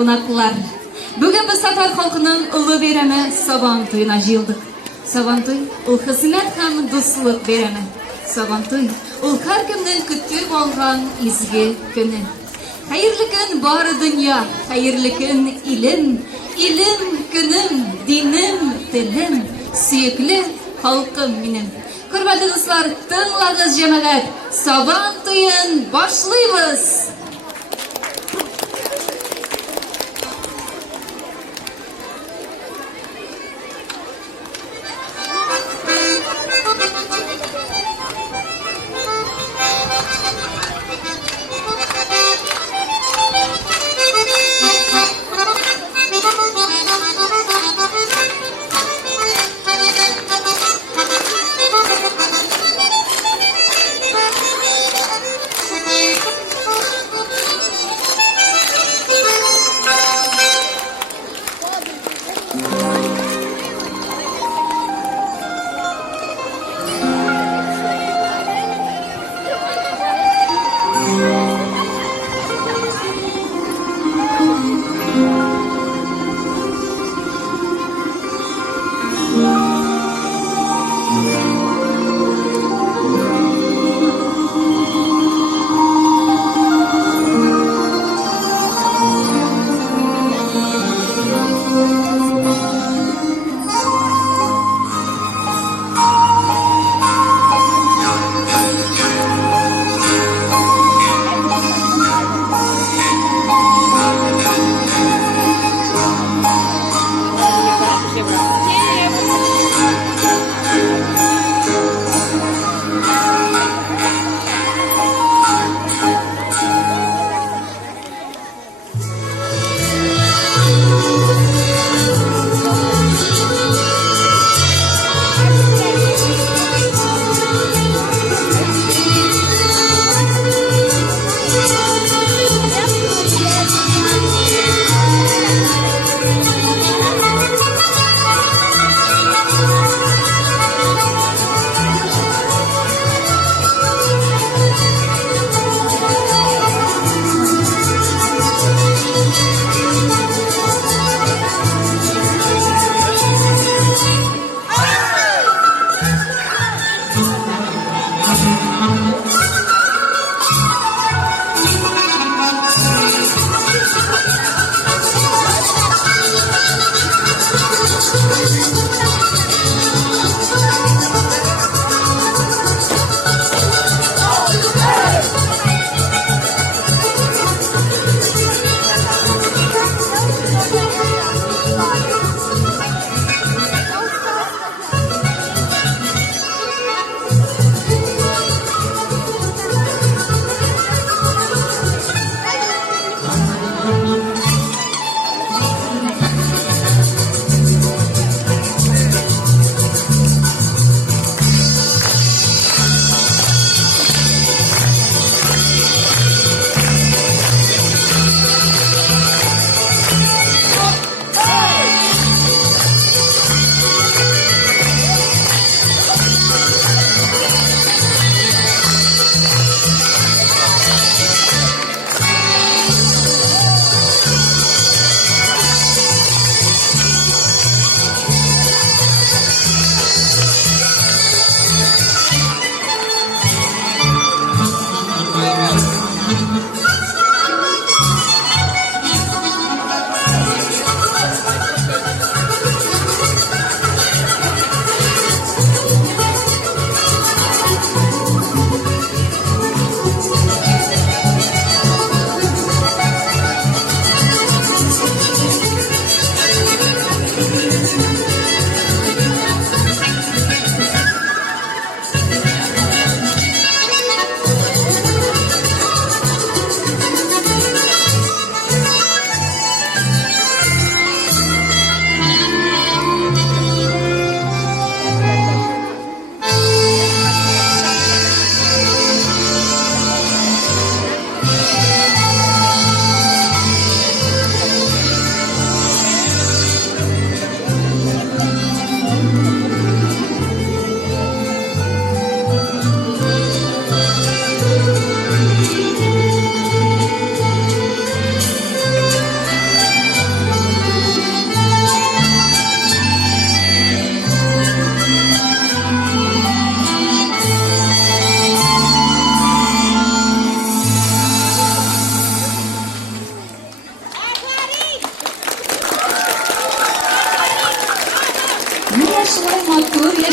Qonaqlar. Bugun biz Tatar xalqining ulug' bayrami Sabonto'yga jildik. Sabonto'y ul xizmat ham do'stlik bayrami. Sabonto'y ul har kimning kutib olgan izgi kuni. Xayrli kun bor dunyo, xayrli kun ilim, ilim kunim, dinim, tilim, suyukli xalqim menim. Hurmatli do'stlar, tingladingiz jamoat. Sabonto'yin boshlaymiz.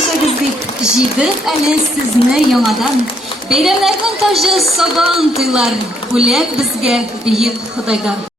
yaşagız deyip jiydik әлі sizni яңадан. Бәйрәмнәрнең таҗы Сабан туйлар, бүләк безгә бөек Худайдан.